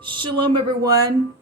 Shalom, everyone.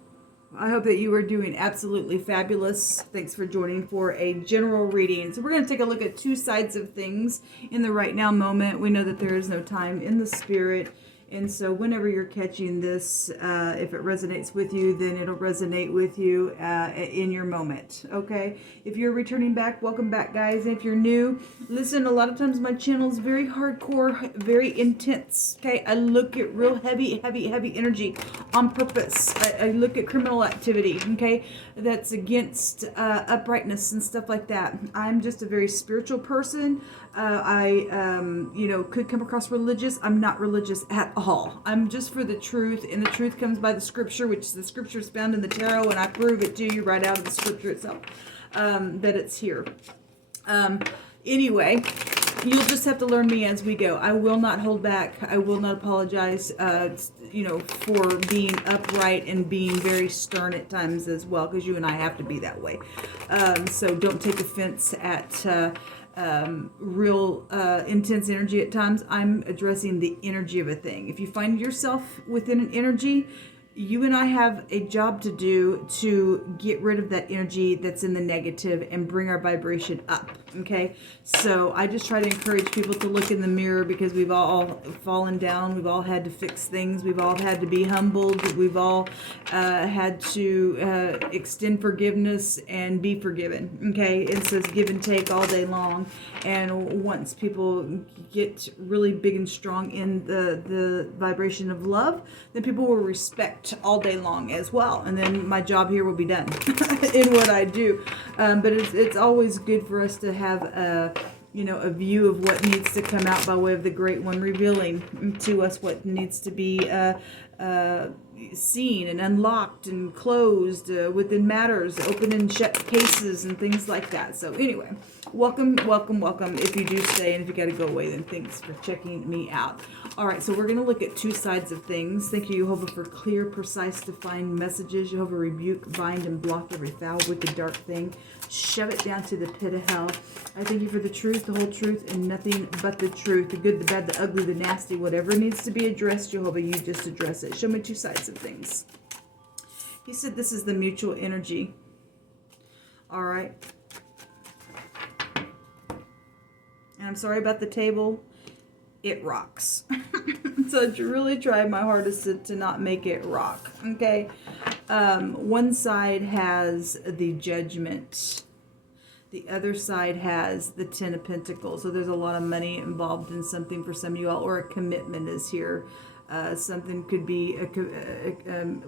I hope that you are doing absolutely fabulous. Thanks for joining for a general reading. So we're going to take a look at two sides of things in the right now moment. We know that there is no time in the spirit. And so whenever you're catching this, if it resonates with you, then it'll resonate with you in your moment. Okay? If you're returning back, welcome back, guys. If you're new, listen, a lot of times my channel is very hardcore, very intense. Okay? I look at real heavy energy on purpose. I look at criminal activity, okay? That's against uprightness and stuff like that. I'm just a very spiritual person. I could come across religious. I'm not religious at all. I'm just for the truth, and the truth comes by the scripture, which the scripture is found in the tarot, and I prove it to you right out of the scripture itself, that it's here. Anyway, you'll just have to learn me as we go. I will not hold back. I will not apologize, for being upright and being very stern at times as well, because you and I have to be that way. So don't take offense at real intense energy at times. I'm addressing the energy of a thing. If you find yourself within an energy, you and I have a job to do to get rid of that energy that's in the negative and bring our vibration up. Okay, so I just try to encourage people to look in the mirror, because we've all fallen down. We've all had to fix things. We've all had to be humbled. We've all had to extend forgiveness and be forgiven. Okay, it says give and take all day long. And once people get really big and strong in the vibration of love, then people will respect all day long as well. And then my job here will be done in what I do. But it's always good for us to have a view of what needs to come out by way of the Great One revealing to us what needs to be seen and unlocked and closed within matters, open and shut cases and things like that. So anyway, welcome if you do stay, and if you got to go away, then thanks for checking me out. All right, so we're going to look at two sides of things. Thank you, Jehovah, for clear, precise, defined messages. Jehovah, rebuke, bind, and block every foul, wicked, dark thing. Shove it down to the pit of hell. I thank you for the truth, the whole truth, and nothing but the truth. The good, the bad, the ugly, the nasty, whatever needs to be addressed, Jehovah, you just address it. Show me two sides of things. He said this is the mutual energy. All right. And I'm sorry about the table. It rocks. So I really tried my hardest to not make it rock. Okay. One side has the Judgment. The other side has the Ten of Pentacles. So there's a lot of money involved in something for some of you all, or a commitment is here. Something could be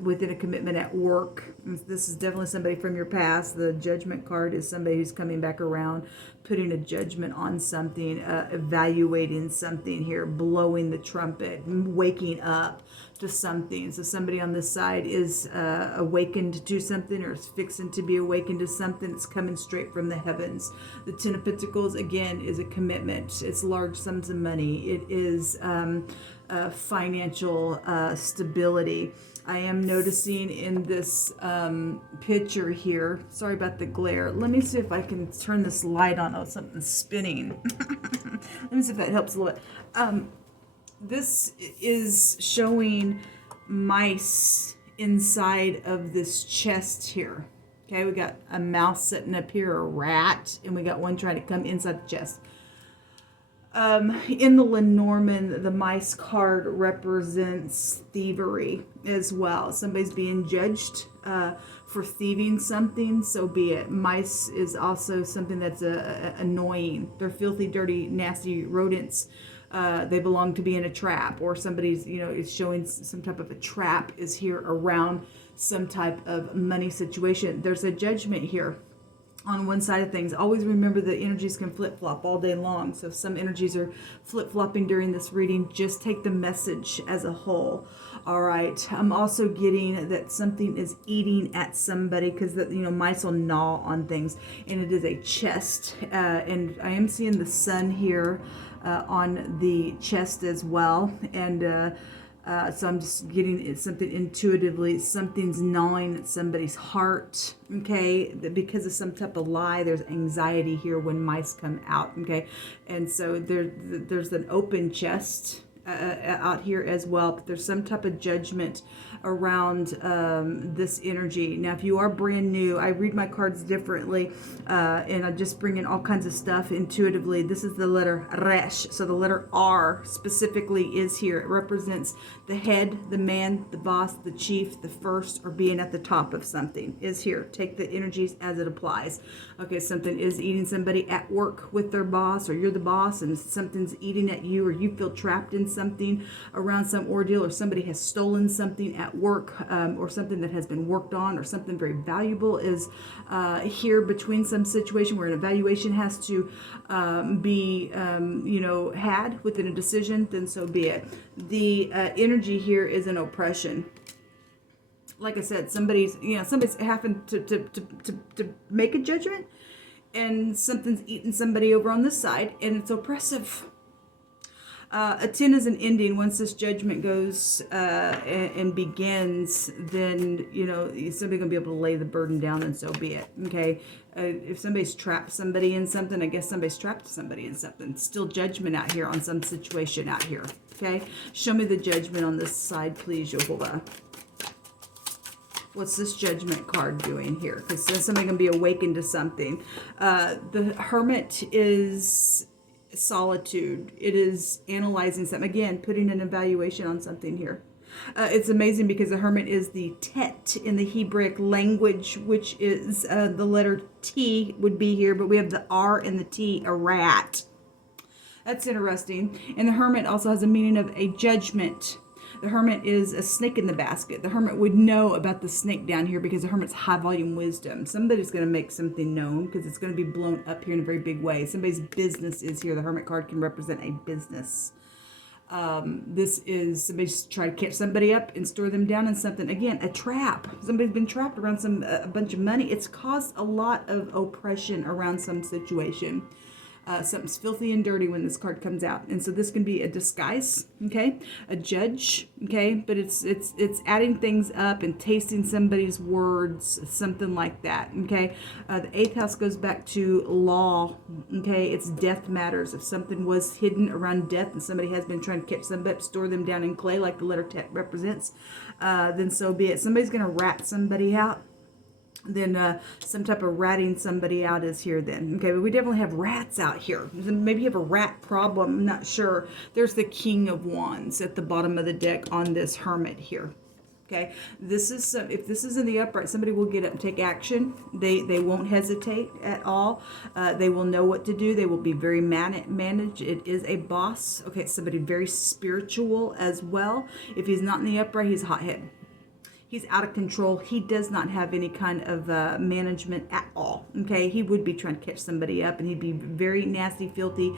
within a commitment at work. This is definitely somebody from your past. The Judgment card is somebody who's coming back around, putting a judgment on something, evaluating something here, blowing the trumpet, waking up to something. So somebody on this side is awakened to something, or is fixing to be awakened to something that's coming straight from the heavens. The Ten of Pentacles, again, is a commitment. It's large sums of money. It is financial stability. I am noticing in this picture here, sorry about the glare. Let me see if I can turn this light on. Oh, something's spinning. Let me see if that helps a little bit. This is showing mice inside of this chest here. Okay, we got a mouse sitting up here, a rat, and we got one trying to come inside the chest. In the Lenormand, the mice card represents thievery as well. Somebody's being judged for thieving something, so be it. Mice is also something that's annoying. They're filthy, dirty, nasty rodents. They belong to be in a trap, or somebody's, is showing some type of a trap is here around some type of money situation. There's a judgment here on one side of things. Always remember that energies can flip-flop all day long. So if some energies are flip-flopping during this reading, just take the message as a whole. All right. I'm also getting that something is eating at somebody, because mice will gnaw on things, and it is a chest. And I am seeing the sun here on the chest as well. And so I'm just getting something intuitively. Something's gnawing at somebody's heart, okay? Because of some type of lie, there's anxiety here when mice come out, okay? And so there's an open chest out here as well. But there's some type of judgment around this energy. Now, if you are brand new, I read my cards differently, and I just bring in all kinds of stuff intuitively. This is the letter Resh. So the letter R specifically is here. It represents the head, the man, the boss, the chief, the first, or being at the top of something is here. Take the energies as it applies. Okay, something is eating somebody at work with their boss, or you're the boss and something's eating at you, or you feel trapped in something around some ordeal, or somebody has stolen something at work, or something that has been worked on, or something very valuable is here between some situation where an evaluation has to be had within a decision, then so be it. The energy here is an oppression. Like I said, somebody's having to make a judgment, and something's eating somebody over on this side, and it's oppressive. A 10 is an ending. Once this judgment goes and begins, then somebody's gonna be able to lay the burden down, and so be it. Okay, if somebody's trapped somebody in something, I guess somebody's trapped somebody in something. Still judgment out here on some situation out here. Okay, show me the judgment on this side, please, Jehovah. What's this judgment card doing here? Because somebody's going to be awakened to something. The Hermit is solitude. It is analyzing something. Again, putting an evaluation on something here. It's amazing because the Hermit is the Tet in the Hebraic language, which is the letter T would be here, but we have the R and the T, a rat. That's interesting. And the Hermit also has a meaning of a judgment. The Hermit is a snake in the basket. The Hermit would know about the snake down here because the Hermit's high volume wisdom. Somebody's going to make something known because it's going to be blown up here in a very big way. Somebody's business is here. The Hermit card can represent a business. This is somebody's trying to catch somebody up and store them down in something. Again, a trap. Somebody's been trapped around a bunch of money. It's caused a lot of oppression around some situation. Something's filthy and dirty when this card comes out, and so this can be a disguise, okay, a judge, okay, but it's adding things up and tasting somebody's words, something like that, okay. The 8th house goes back to law, okay. It's death matters. If something was hidden around death and somebody has been trying to catch somebody up, store them down in clay like the letter Tet represents, then so be it. Somebody's going to rat somebody out. Then some type of ratting somebody out is here then. Okay, but we definitely have rats out here. Maybe you have a rat problem. I'm not sure. There's the King of Wands at the bottom of the deck on this Hermit here. Okay, this is if this is in the upright, somebody will get up and take action. They won't hesitate at all. They will know what to do. They will be very managed. It is a boss. Okay, it's somebody very spiritual as well. If he's not in the upright, he's a hothead. He's out of control. He does not have any kind of management at all. Okay, he would be trying to catch somebody up, and he'd be very nasty, filthy,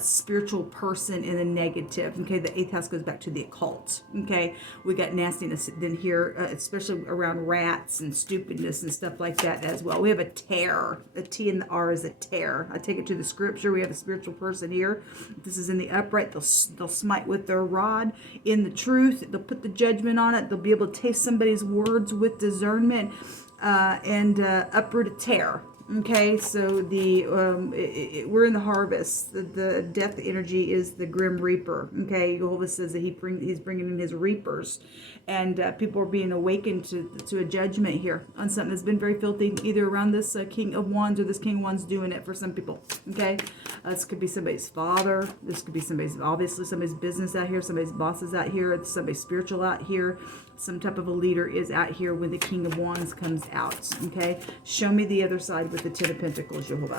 spiritual person in a negative. Okay, the 8th house goes back to the occult. Okay, we got nastiness then here, especially around rats and stupidness and stuff like that as well. We have a tear. The T and the R is a tear. I take it to the scripture. We have a spiritual person here. If this is in the upright, they'll smite with their rod. In the truth, they'll put the judgment on it. They'll be able to taste somebody's words with discernment and uproot a tear. Okay, so we're in the harvest. The death energy is the Grim Reaper. Okay, Jehovah says that he's bringing in his reapers, and people are being awakened to a judgment here on something that's been very filthy, either around this King of Wands or this King of Wands doing it for some people. Okay, this could be somebody's father. This could be obviously somebody's business out here. Somebody's bosses out here. It's somebody spiritual out here. Some type of a leader is out here when the King of Wands comes out. Okay, show me the other side with the 10 of Pentacles, Jehovah.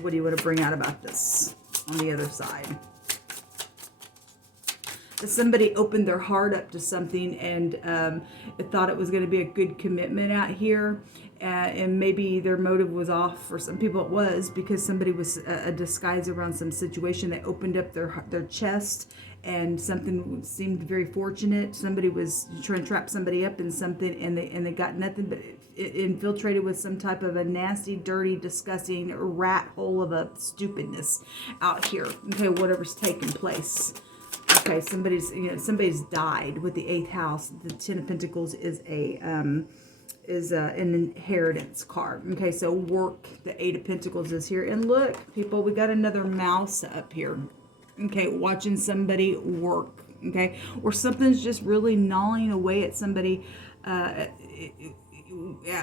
What do you want to bring out about this on the other side? If somebody opened their heart up to something and thought it was going to be a good commitment out here, and maybe their motive was off. For some people it was because somebody was a disguise around some situation. They opened up their chest and something seemed very fortunate. Somebody was trying to trap somebody up in something, and they got nothing but it infiltrated with some type of a nasty, dirty, disgusting rat hole of a stupidness out here. Okay, whatever's taking place. Okay, somebody's died with the 8th house. The 10 of Pentacles is an inheritance card. Okay, so work. The 8 of Pentacles is here, and look, people, we got another mouse up here. Okay, watching somebody work. Okay, or something's just really gnawing away at somebody at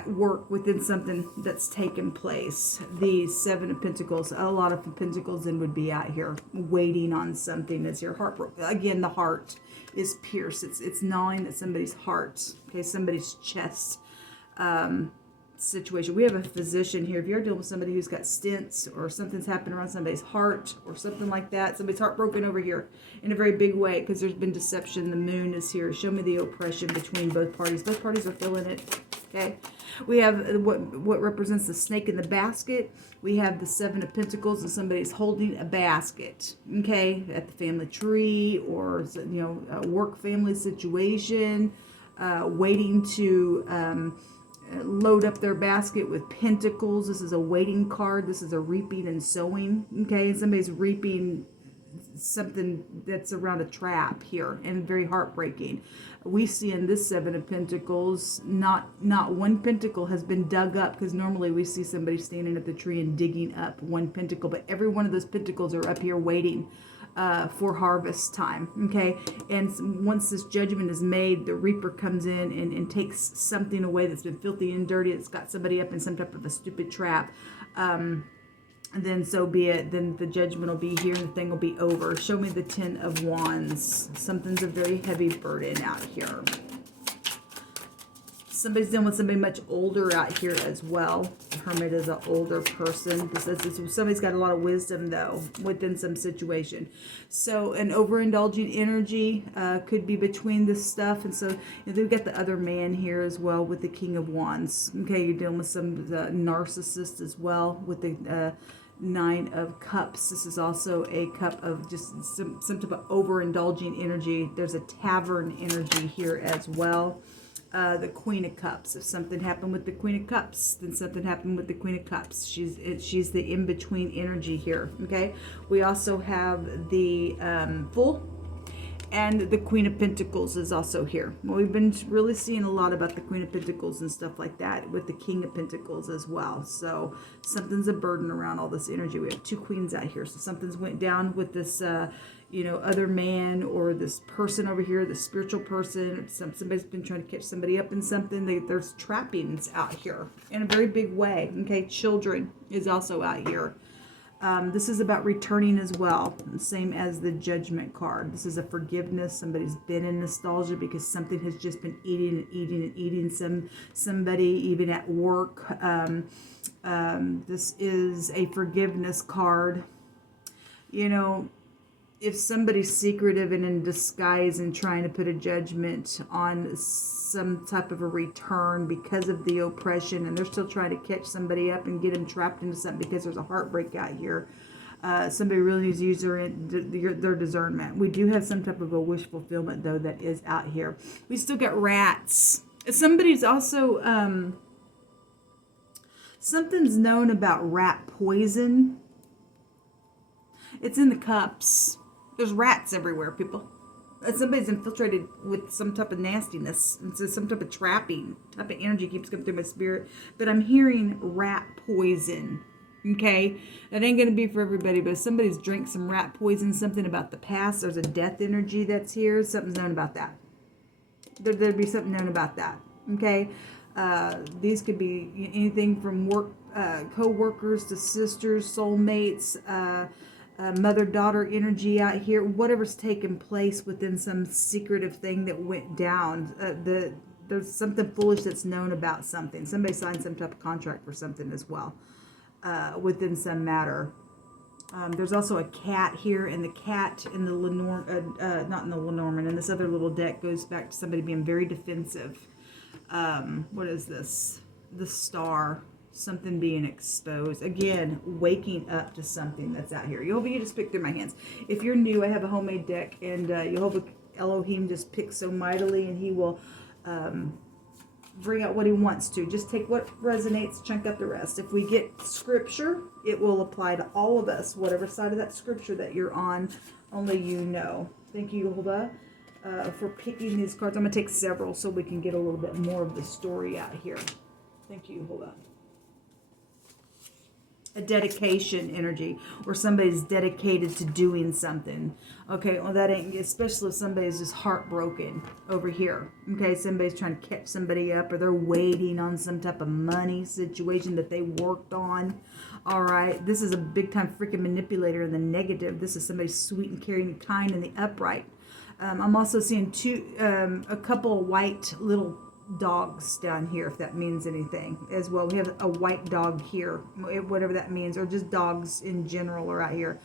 work within something that's taken place. The Seven of Pentacles, a lot of Pentacles then would be out here waiting on something. As your heart broke. Again, the heart is pierced. It's gnawing at somebody's heart. Okay, somebody's chest. Situation. We have a physician here. If you're dealing with somebody who's got stents or something's happened around somebody's heart or something like that, somebody's heartbroken over here in a very big way because there's been deception. The moon is here. Show me the oppression between both parties. Both parties are feeling it. Okay. We have what represents the snake in the basket. We have the Seven of Pentacles and somebody's holding a basket. Okay. At the family tree or, a work family situation, waiting to, load up their basket with pentacles. This is a waiting card. This is a reaping and sowing. Okay, and somebody's reaping something that's around a trap here and very heartbreaking. We see in this Seven of Pentacles, not one pentacle has been dug up, because normally we see somebody standing at the tree and digging up one pentacle, but every one of those pentacles are up here waiting for harvest time. Okay, and once this judgment is made, the reaper comes in and takes something away that's been filthy and dirty. It's got somebody up in some type of a stupid trap. And then so be it. Then the judgment will be here and the thing will be over. Show me the Ten of Wands. Something's a very heavy burden out here. Somebody's dealing with somebody much older out here as well. The Hermit is an older person. Somebody's got a lot of wisdom, though, within some situation. So an overindulging energy could be between this stuff. And so they've got the other man here as well with the King of Wands. Okay, you're dealing with some narcissist as well with the Nine of Cups. This is also a cup of just some type of overindulging energy. There's a tavern energy here as well. The Queen of Cups. If something happened with the Queen of Cups, then something happened with the Queen of Cups. She's the in-between energy here. Okay. We also have the Fool, and the Queen of Pentacles is also here. Well, we've been really seeing a lot about the Queen of Pentacles and stuff like that with the King of Pentacles as well. So something's a burden around all this energy. We have two queens out here. So something's went down with this other man or this person over here, the spiritual person. Somebody's been trying to catch somebody up in something. There's trappings out here in a very big way. Okay, children is also out here. This is about returning as well, same as the Judgment card. This is a forgiveness. Somebody's been in nostalgia because something has just been eating somebody, even at work. This is a forgiveness card. If somebody's secretive and in disguise and trying to put a judgment on some type of a return because of the oppression, and they're still trying to catch somebody up and get them trapped into something because there's a heartbreak out here, somebody really needs to use their discernment. We do have some type of a wish fulfillment, though, that is out here. We still got rats. Somebody's also, something's known about rat poison. It's in the cups. There's rats everywhere, people. Somebody's infiltrated with some type of nastiness. It's some type of trapping. Type of energy keeps coming through my spirit. But I'm hearing rat poison. Okay? That ain't going to be for everybody. But if somebody's drank some rat poison, something about the past, there's a death energy that's here. Something's known about that. There'd be something known about that. Okay? These could be anything from work, co-workers to sisters, soulmates, mother-daughter energy out here. Whatever's taken place within some secretive thing that went down. There's something foolish that's known about something. Somebody signed some type of contract for something as well within some matter. There's also a cat here, and the cat in the not in the Lenormand, and this other little deck goes back to somebody being very defensive. What is this? The Star. Something being exposed. Again, waking up to something that's out here. Jehovah, you just pick through my hands. If you're new, I have a homemade deck, and Jehovah Elohim just picks so mightily, and he will bring out what he wants to. Just take what resonates, chunk up the rest. If we get scripture, it will apply to all of us, whatever side of that scripture that you're on, only you know. Thank you, Jehovah, for picking these cards. I'm going to take several so we can get a little bit more of the story out here. Thank you, Jehovah. a dedication energy, or somebody's dedicated to doing something. Okay, well that ain't, especially if somebody's just heartbroken over here. Okay, somebody's trying to catch somebody up, or they're waiting on some type of money situation that they worked on. All right, this is a big time freaking manipulator in the negative. This is somebody sweet and caring and kind in the upright. I'm also seeing a couple of white little dogs down here, if that means anything as well. We have a white dog here, whatever that means, or just dogs in general are out here.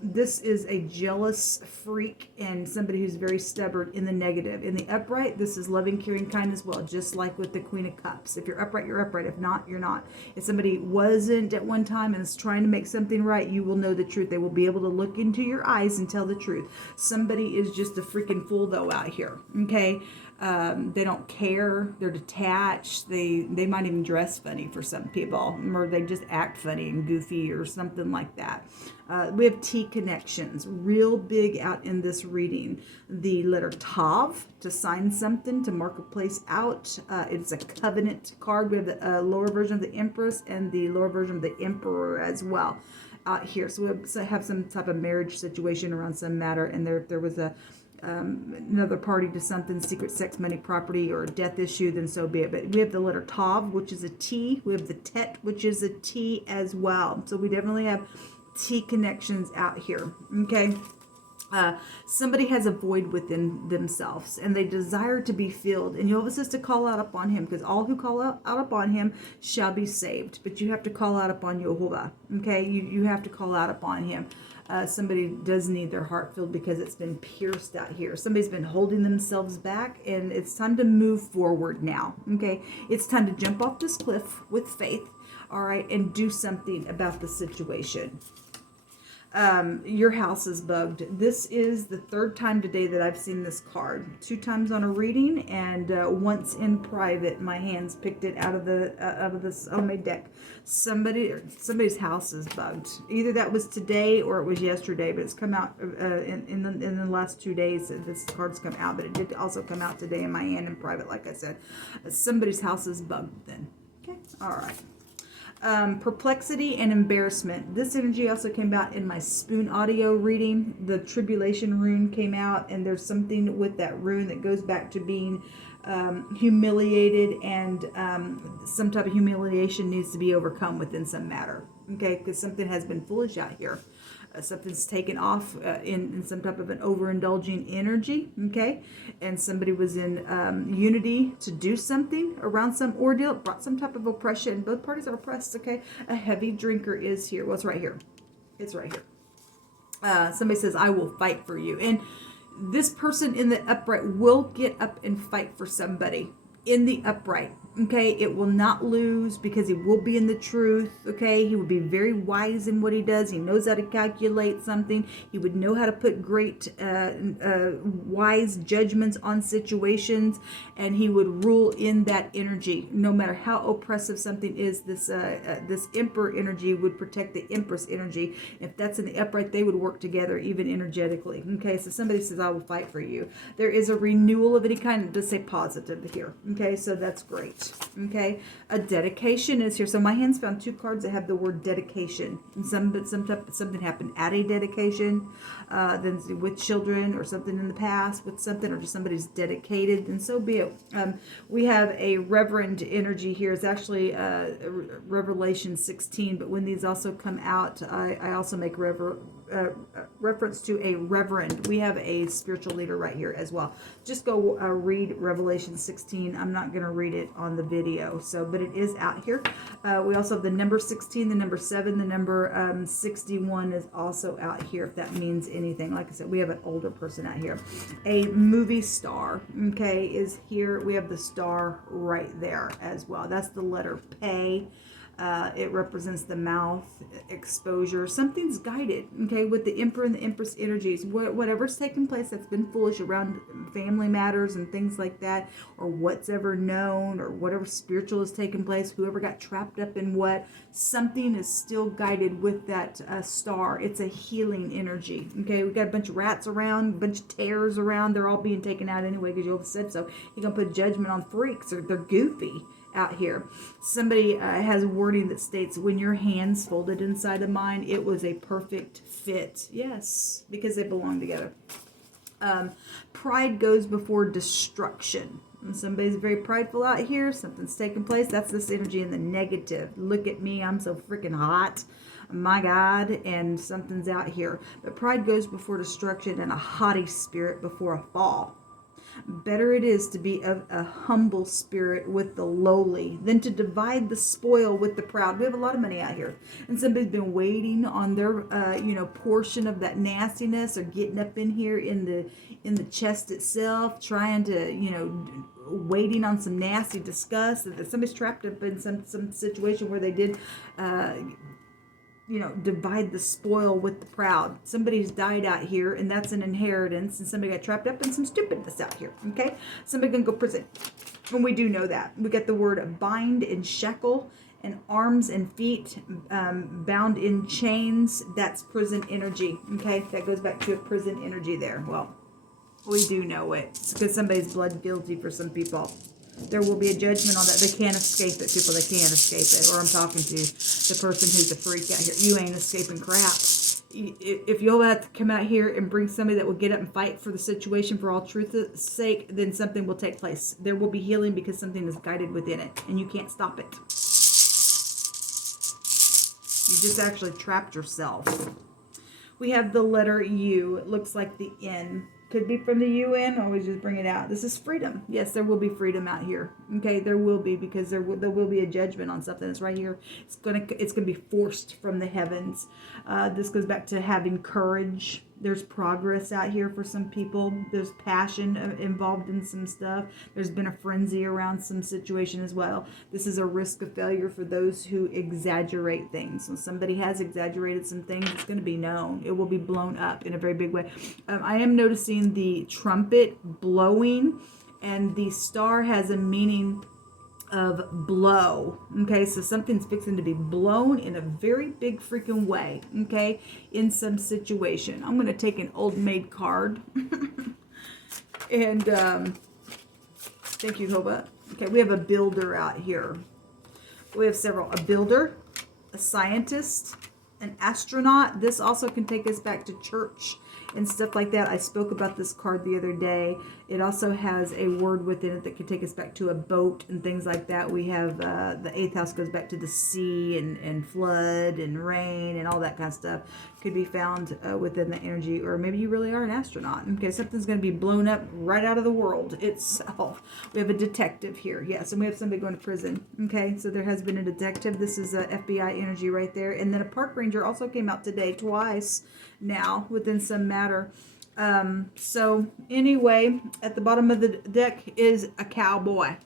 This is a jealous freak and somebody who's very stubborn in the negative. In the upright, this is loving, caring, kind as well, just like with the Queen of Cups. If you're upright, you're upright. If not, you're not. If somebody wasn't at one time and is trying to make something right, you will know the truth. They will be able to look into your eyes and tell the truth. Somebody is just a freaking fool though out here. Okay. They don't care. They're detached. They might even dress funny for some people, or they just act funny and goofy or something like that. We have T connections, real big out in this reading. The letter Tav, to sign something, to mark a place out. It's a covenant card. We have the lower version of the Empress and the lower version of the Emperor as well out here. So we have some type of marriage situation around some matter, and there was another party to something, secret sex, money, property, or a death issue, then so be it. But we have the letter Tav, which is a T. We have the Tet, which is a T as well. So we definitely have T connections out here. Okay. Somebody has a void within themselves and they desire to be filled, and Jehovah says to call out upon him, because all who call out upon him shall be saved. But you have to call out upon Jehovah. Okay. You have to call out upon him. Somebody does need their heart filled because it's been pierced out here. Somebody's been holding themselves back, and it's time to move forward now. Okay. It's time to jump off this cliff with faith. All right. And do something about the situation. Your house is bugged. This is the third time today that I've seen this card. 2 times on a reading, and once in private. My hands picked it out of this on my deck. Somebody's house is bugged. Either that was today or it was yesterday, but it's come out in the last 2 days. This card's come out, but it did also come out today in my hand in private. Like I said, somebody's house is bugged. Then, okay, all right. Perplexity and embarrassment. This energy also came out in my spoon audio reading. The tribulation rune came out, and there's something with that rune that goes back to being humiliated, and some type of humiliation needs to be overcome within some matter. Okay, because something has been foolish out here. Something's taken off in some type of an overindulging energy. Okay, and somebody was in unity to do something around some ordeal, brought some type of oppression. Both parties are oppressed. Okay, a heavy drinker is here. Well, it's right here. It's right here. Somebody says, I will fight for you. And this person in the upright will get up and fight for somebody in the upright. Okay, it will not lose because he will be in the truth. Okay, he will be very wise in what he does. He knows how to calculate something. He would know how to put great wise judgments on situations, and he would rule in that energy. No matter how oppressive something is, this Emperor energy would protect the Empress energy. If that's in the upright, they would work together even energetically. Okay, so somebody says, I will fight for you. There is a renewal of any kind. It does say positive here. Okay, so that's great. Okay, a dedication is here. So my hands found 2 cards that have the word dedication, and something happened at a dedication, then with children or something in the past with something, or just somebody's dedicated, and so be it. We have a reverend energy here. It's actually Revelation 16, but when these also come out, I also make reference to a reverend. We have a spiritual leader right here as well. Just go read Revelation 16. I'm not going to read it on the video, but it is out here. We also have the number 16, the number 7, the number 61 is also out here, if that means anything. Like I said, we have an older person out here. A movie star, okay, is here. We have the star right there as well. That's the letter Pay. It represents the mouth, exposure. Something's guided, okay, with the Emperor and the Empress energies. Whatever's taken place that's been foolish around family matters and things like that, or what's ever known, or whatever spiritual has taken place, whoever got trapped up in what, something is still guided with that star. It's a healing energy, okay? We got a bunch of rats around, a bunch of tares around. They're all being taken out anyway because Jehovah said so. You're going to put judgment on freaks, or they're goofy. out here. Somebody has wording that states, when your hands folded inside of mine, it was a perfect fit. Yes, because they belong together. Pride goes before destruction. And somebody's very prideful out here. Something's taking place. That's this energy in the negative. Look at me. I'm so freaking hot. My God. And something's out here. But pride goes before destruction and a haughty spirit before a fall. Better it is to be a humble spirit with the lowly than to divide the spoil with the proud. We have a lot of money out here, and somebody's been waiting on their portion of that nastiness, or getting up in here in the chest itself, trying to waiting on some nasty disgust. That somebody's trapped up in some situation where they did divide the spoil with the proud. Somebody's died out here, and that's an inheritance, and somebody got trapped up in some stupidness out here, okay? Somebody gonna go prison, and we do know that. We got the word bind and shackle, and arms and feet bound in chains. That's prison energy, okay? That goes back to a prison energy there. Well, we do know it. It's because somebody's blood guilty for some people. There will be a judgment on that. They can't escape it, people. They can't escape it. Or I'm talking to the person who's a freak out here. You ain't escaping crap. If you'll have to come out here and bring somebody that will get up and fight for the situation for all truth's sake, then something will take place. There will be healing because something is guided within it, and you can't stop it. You just actually trapped yourself. We have the letter U. It looks like the N. Could be from the UN. Always just bring it out. This is freedom. Yes, there will be freedom out here. Okay, there will be, because there will be a judgment on something that's right here. It's gonna be forced from the heavens. This goes back to having courage. There's progress out here for some people. There's passion involved in some stuff. There's been a frenzy around some situation as well. This is a risk of failure for those who exaggerate things. So somebody has exaggerated some things. It's going to be known. It will be blown up in a very big way. I am noticing the trumpet blowing, and the star has a meaning of blow. Okay, so something's fixing to be blown in a very big freaking way, okay, in some situation. I'm going to take an old maid card and thank you, Hoba. Okay, we have a builder out here. We have several. A builder, a scientist, an astronaut. This also can take us back to church and stuff like that. I spoke about this card the other day. It also has a word within it that could take us back to a boat and things like that. We have the 8th house goes back to the sea and flood and rain and all that kind of stuff. Could be found within the energy, or maybe you really are an astronaut. Okay, something's going to be blown up right out of the world itself. We have a detective here, yes, and we have somebody going to prison. Okay, so there has been a detective. This is a FBI energy right there, and then a park ranger also came out today twice now within some matter. So anyway, at the bottom of the deck is a cowboy.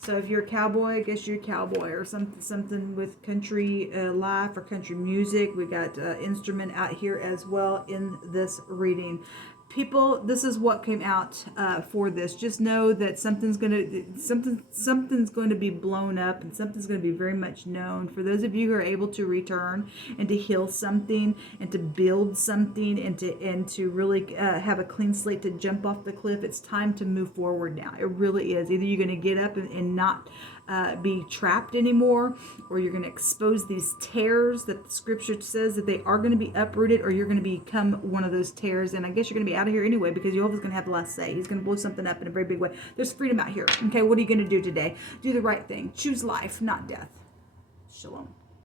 So if you're a cowboy, I guess you're a cowboy, or something with country life or country music. We got instrument out here as well in this reading. People, this is what came out for this. Just know that something's going to be blown up, and something's going to be very much known. For those of you who are able to return and to heal something and to build something and to really have a clean slate to jump off the cliff, it's time to move forward now. It really is. Either you're going to get up and not be trapped anymore, or you're going to expose these tears that the scripture says that they are going to be uprooted, or you're going to become one of those tears. And I guess you're going to be out of here anyway, because Jehovah's going to have the last say. He's going to blow something up in a very big way. There's freedom out here. Okay, what are you going to do today? Do the right thing. Choose life, not death. Shalom.